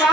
और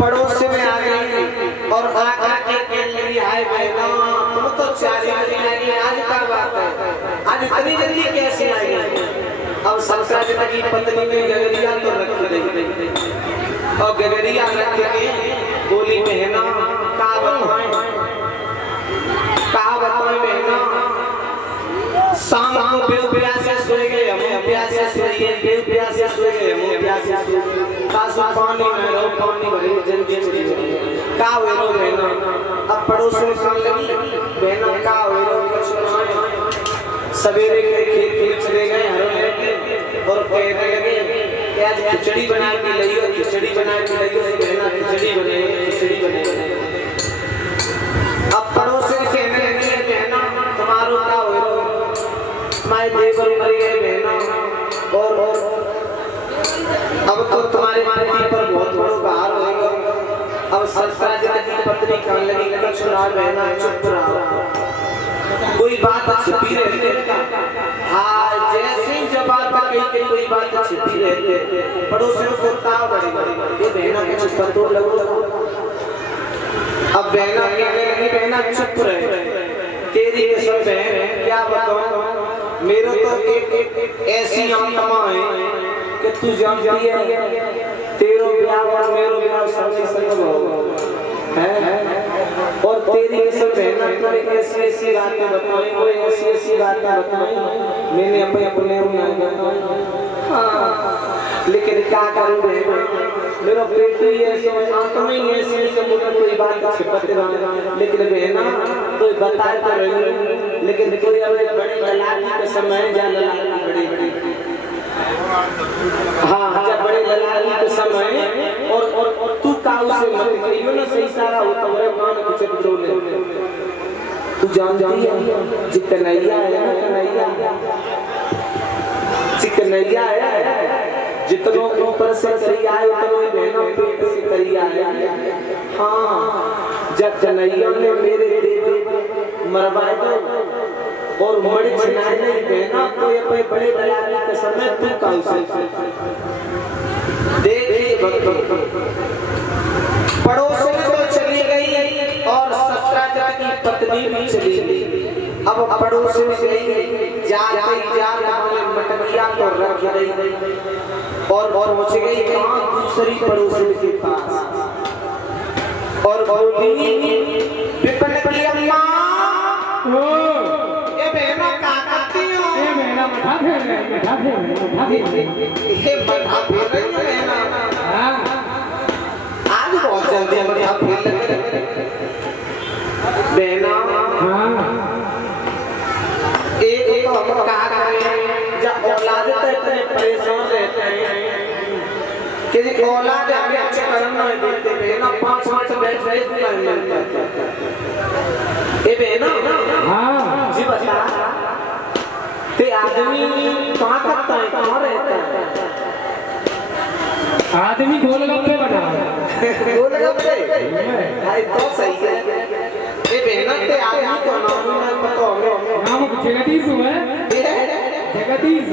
पड़ोस में आ गई और आकर के कहने लगी हाय बहना तुम तो 4 बजे आई, आज क्या बात है, आज इतनी जल्दी कैसे आई? अब संसार की पत्नी ने गगरिया तो रख दी और गगरिया रख के बोली बहना का बताएं बहना, शाम को बेल प्यासे सोए गए हम प्यासे सोए, बेल प्यासे सोए गए हम प्यासे सोए, कासु पानी में रो पानी भरे जल्दी जल्दी का वेरो बहना। अब पड़ोस में सुन लगी बहना का वेरो कुछ नहीं, सवेरे के खेत चले गए हरों के और कहने लगे आज खिचड़ी बना के लाई हो, खिचड़ी बना के लाई हो, बहना खिचड़ी बने खिचड़ी बने। अब पड़ोस में कहने लगे बहना तुम्हारो का वेरो माय देवर मर गए बहना और अब तो तुम्हारे पति पर बहुत बड़ा भार होगा। अब सरसराज की पत्नी कहने लगी कि सुना बहना चुप रहो, कोई बात छिपी रहती है। हाँ जैसे ही जब बात कही कि कोई बात छिपी रहती है पड़ोसियों को ताव बढ़ेगा, ये बहना के चुप तो लगो। अब बहना कहने लगी बहना चुप रहे, तेरी कसम बहन क्या बताऊं, मेरा तो एक ऐसी आत्मा है कि तू जानती है तेरो ब्याह और मेरो ब्याह संग संग होगा है। और तेरी कसम बहना तो ऐसी ऐसी बातें बताई, कोई ऐसी ऐसी बातें बताई मैंने अपने हाँ, लेकिन क्या करूं बहन, मेरा पेट ही ऐसे आंखों में ऐसे कि मुझे कोई बात छिपते रहा, लेकिन बहना कोई बताए तो रही, लेकिन कोई बड़े ललाटी के समय जा ललाटी बड़ी बड़ी हाँ जब बड़े ललाटी के समय और तू का उसे मत करियो ना सही सारा होता बड़े कान के चक्रों ले तू जानती है जिकनैया है ना कन्हैया जिकनैया है जितनों ऊपर से करी आए उतनों बहनों पेट से करी आए। हाँ जब कन्हैया ने मेरे देव मरवाए तो और मड़ी छिनाए नहीं बहना तो ये पे बड़े बड़े के समय तू काल से देख पड़ोस में तो चली गई और ससुराल की पत्नी भी चली गई। अब पड़ोस में गई जाते जाते मटकिया तो रख गई और पहुंच गई कहां दूसरी पड़ोसी के पास और बोली विपिन की अम्मा ये बहना का करती हो, ये बहना मठा फेर ये मठा फेर रही है बहना। हां आज बहुत जल्दी मठा फेर लगे बहना। हां एक तो हम कहा करें जब औलाद तो इतने परेशान रहते हैं कि औलाद आगे अच्छा करना नहीं देते बहना, 5 मिनट बैठ रहे नहीं मिलता ए बहना। हाँ जी बता ते आदमी कहाँ करता है कहाँ रहता है? आदमी गोलगप्पे बना गोलगप्पे भाई तो सही है ए बहना ते आदमी को नाम नहीं पता होगा, नाम जगदीश है जगदीश।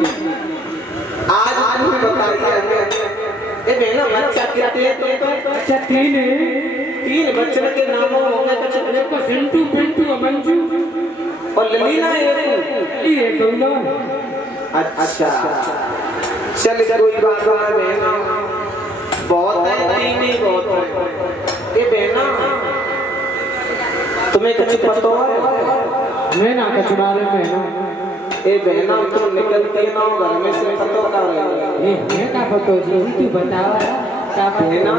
आज आदमी बताइए ए बहना बच्चा क्या थे तो अच्छा 3 बच्चों के नामों होंगे एक को सिंटू पिंटू मंजू और ललीना ये दोनों। अच्छा चल कोई बात नहीं बहना, बहुत है नहीं बहुत है ए बहना। तुम्हें कुछ पता है मैं ना कचुनारे में ना ए बहना तुम निकलती ना घर में से पता कर रही ये हमें का पतो जी तू बताओ का है ना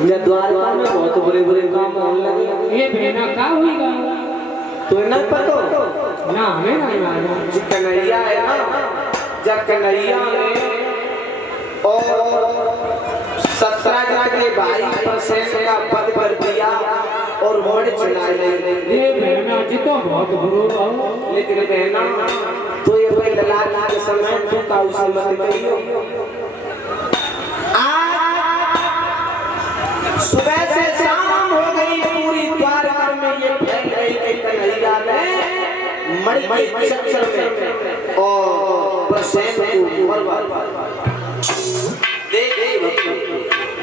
ये द्वारका में बहुत बुरे बुरे काम होने लगे। ये बेना का होईगा तो ना पतो ना हमें ना मालूम। जो कन्हैया है ना, जब कन्हैया ने और 17 के भाई परसेंट का पद कर दिया और मोड़ चढ़ाए। ये बेना जी तो बहुत बुरो हो। लेकिन बहना तो ये भाई ललाट के समय तू का उसे मत करियो। सुबह से शाम हो गई, पूरी द्वारका में ये फैल गई कि कन्हैया ने मणि के चक्कर में और परसेंट को मरवा देख।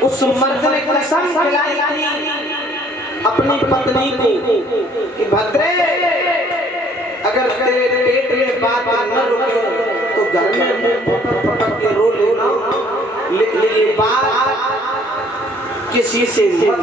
उस मर्द ने कसम खिलाई थी अपनी पत्नी को कि भद्रे अगर तेरे पेट में बात न रुके तो घर में मुंह पटक के रो लेना, लेकिन ये बात किसी से मत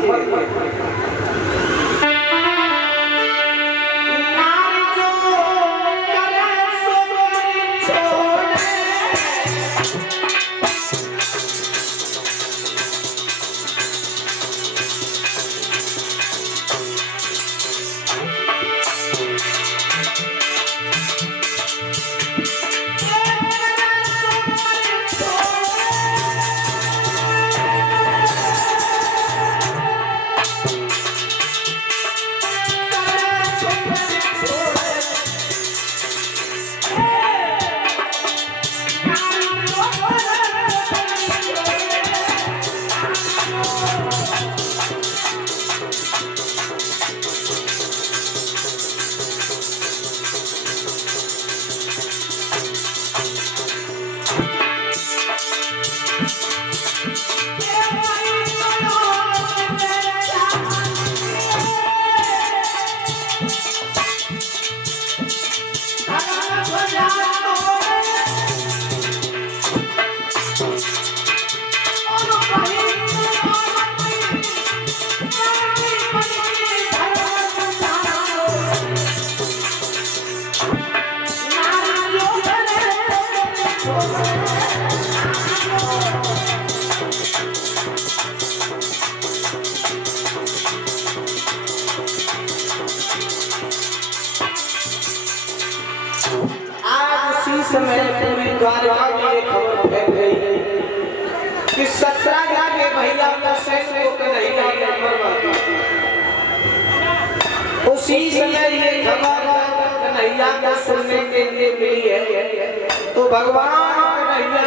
समय पूरी द्वारका में एक खबर फैल गई कि 17 के भैया का सैन को कन्हैया ने मरवा दिया। उसी समय ये खबर कन्हैया को सुनने के लिए मिली है तो भगवान कन्हैया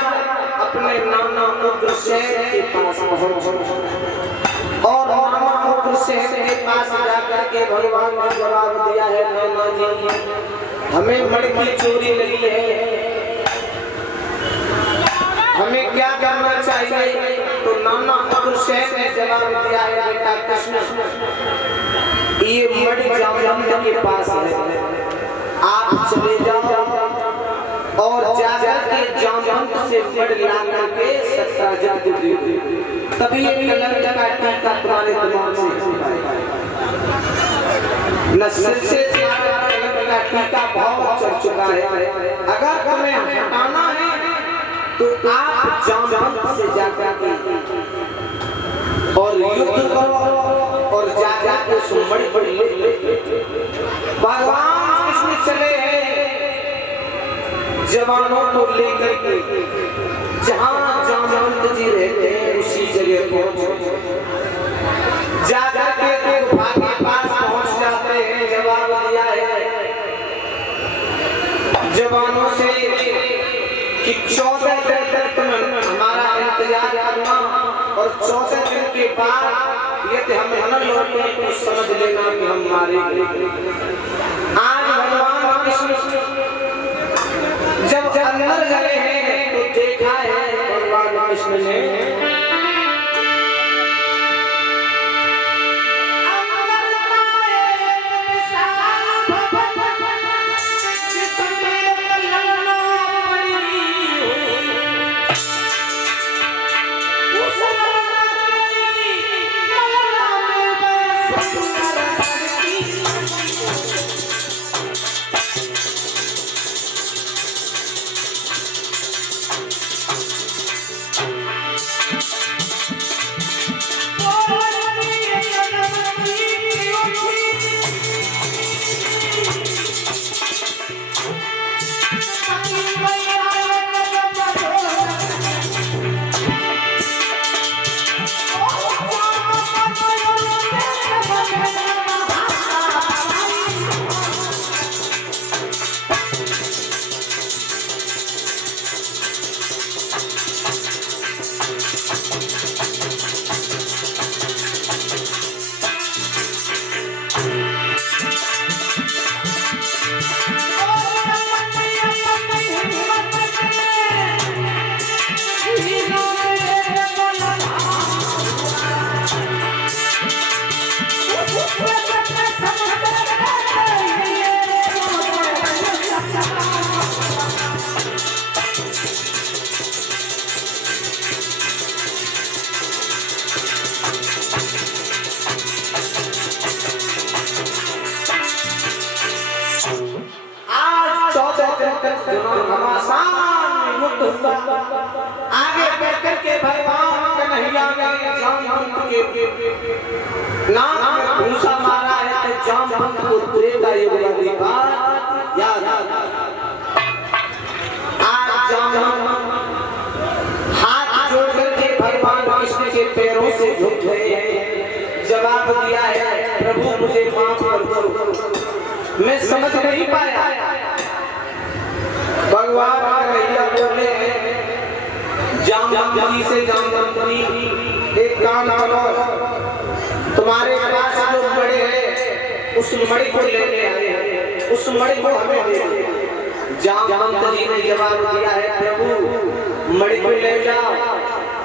अपने नाना उग्रसेन के पास पहुंचे और नाना उग्रसेन के पास जाकर के भगवान ने जवाब दिया है, नाना जी हमें मणि की चोरी लगी है, हमें क्या करना चाहिए? तो नाना उग्रसेन ने जवाब दिया है, बेटा कृष्ण ये मणि जामवंत के पास है, आप चले जाओ और जाकर के जामवंत से मणि ला करके सत्याजित को दे दो, तभी ये कलंक का टीका तुम्हारे दिमाग से न सिर से का टीका बहुत चढ़ चुका है। अगर तुम्हें हटाना है तो आप जामवंत से जाकर के और युद्ध करो और जाकर के सुमड़ी पड़ी। भगवान कृष्ण चले हैं जवानों को लेकर के, जहां जामवंत जी रहते हैं उसी जगह पहुंचे, जाकर के गुफा के पास पहुंच जाते हैं। जवाब दिया है जवानों से कि 14 दिन तक हमारा इंतजार करना और 14 दिन के बाद यदि हम न लौटे तो समझ लेना कि हम मारेंगे। आज भगवान कृष्ण जब अंदर गए हैं तो देखा है भगवान कृष्ण ने घमासान में मुक्त हुआ। आगे बढ़ करके भगवान कन्हैया ने जामवंत के नाम में भूसा मारा है तो जामवंत को त्रेता युग वाली बात याद आज जामवंत हाथ जोड़ करके भगवान कृष्ण के पैरों से झुक गए। जवाब दिया है प्रभु मुझे माफ कर दो, मैं समझ नहीं पाया। भगवान कन्हैया बोले जामवंत जी से, जामवंत जी एक काम करो, तुम्हारे पास जो मणि है उस मणि को लेने आए हैं, उस मणि को हमें दे दो। जामवंत जी ने जवाब दिया है प्रभु मणि को ले जाओ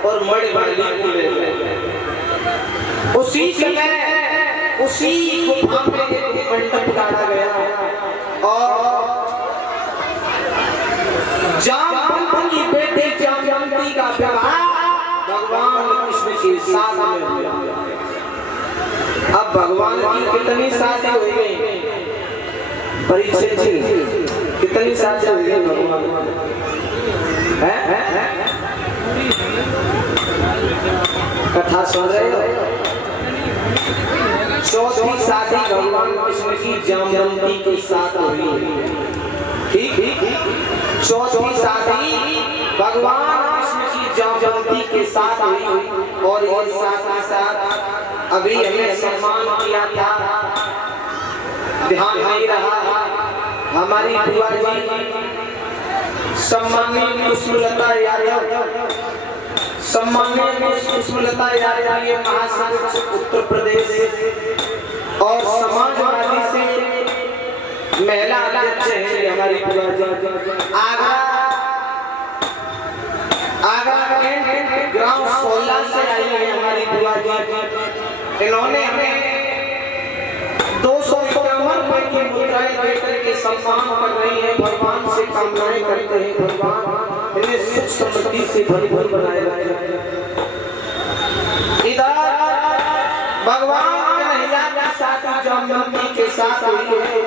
और मणि वाली को ले जाओ। उसी समय उसी गुफा में एक मंडप गाड़ा गया और जामवंत की बेटी जामवंती का विवाह भगवान कृष्ण के साथ में हुआ। अब भगवान की कितनी शादी हुई है परीक्षित जी, कितनी शादी हुई है भगवान है? कथा सुन रहे हो? चौथी शादी भगवान कृष्ण की जामवंती के साथ हुई है। ठीक, चौथी शादी भगवान कृष्ण की जामवंती के साथ हुई और ये साथ ही साथ अभी हमें सम्मान किया था, ध्यान नहीं रहा। हमारी बुआ जी सम्मानित पुष्पलता यादव, सम्मानित पुष्पलता यादव ये महासंघ उत्तर प्रदेश और समाजवादी से महिला अध्यक्ष है हमारी बुआ जी। आगरा ग्राम 16 से आई है हमारी बुआ जी। इन्होंने हमें 251 रुपए की मुद्राएं देकर के सम्मान कर रही है। भगवान से कामनाएं करते हैं भगवान इन्हें सुख समृद्धि से भरपूर बनाए रखे। इधर भगवान कन्हैया की शादी जामवंती के साथ हुई है।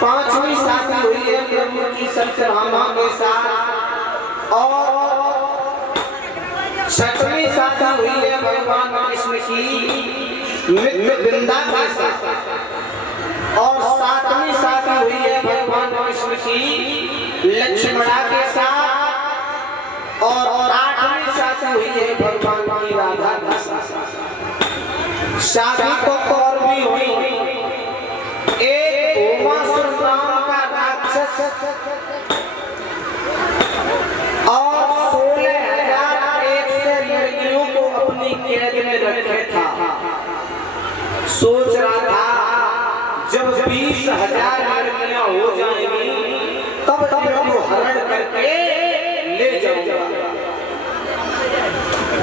पांचवी शादी हुई है प्रभु की सत्यभामा के साथ और छठवीं शादी हुई है भगवान कृष्ण की वृंदा के साथ और सातवीं शादी हुई है भगवान कृष्ण की लक्ष्मणा के साथ और आठवीं शादी हुई है भगवान की राधा के साथ। शादी तो और भी हुई, एक उमासुर नाम का राक्षस और 16,001 लड़कियों को अपनी कैद में रखे था। सोच रहा था जब 20,000 लड़कियां हो जाएंगी तब इनको हरण करके ले जाऊंगा।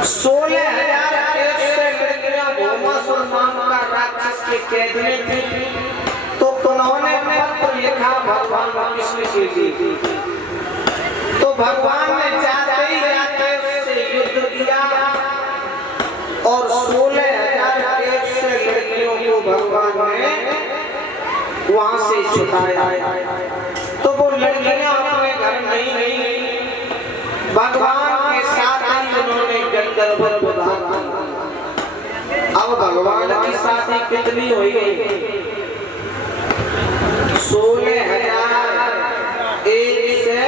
16,001 लड़कियां भौमासुर नाम का राक्षस के कैद में थी तो उन्होंने पत्र लिखा भगवान कृष्ण जी को। तो भगवान ने जाते ही जाते उससे युद्ध किया और 16,001 लड़कियों को भगवान ने वहां से छुड़ाया। तो वो लड़कियां अपने घर नहीं गई, भगवान के साथ ही उन्होंने गंधर्व विवाह किया। अब भगवान की शादी कितनी हुई? 16,001 से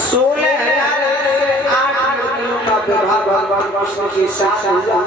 16,001 से 8 लड़कियों का विवाह भगवान कृष्ण के साथ हुआ।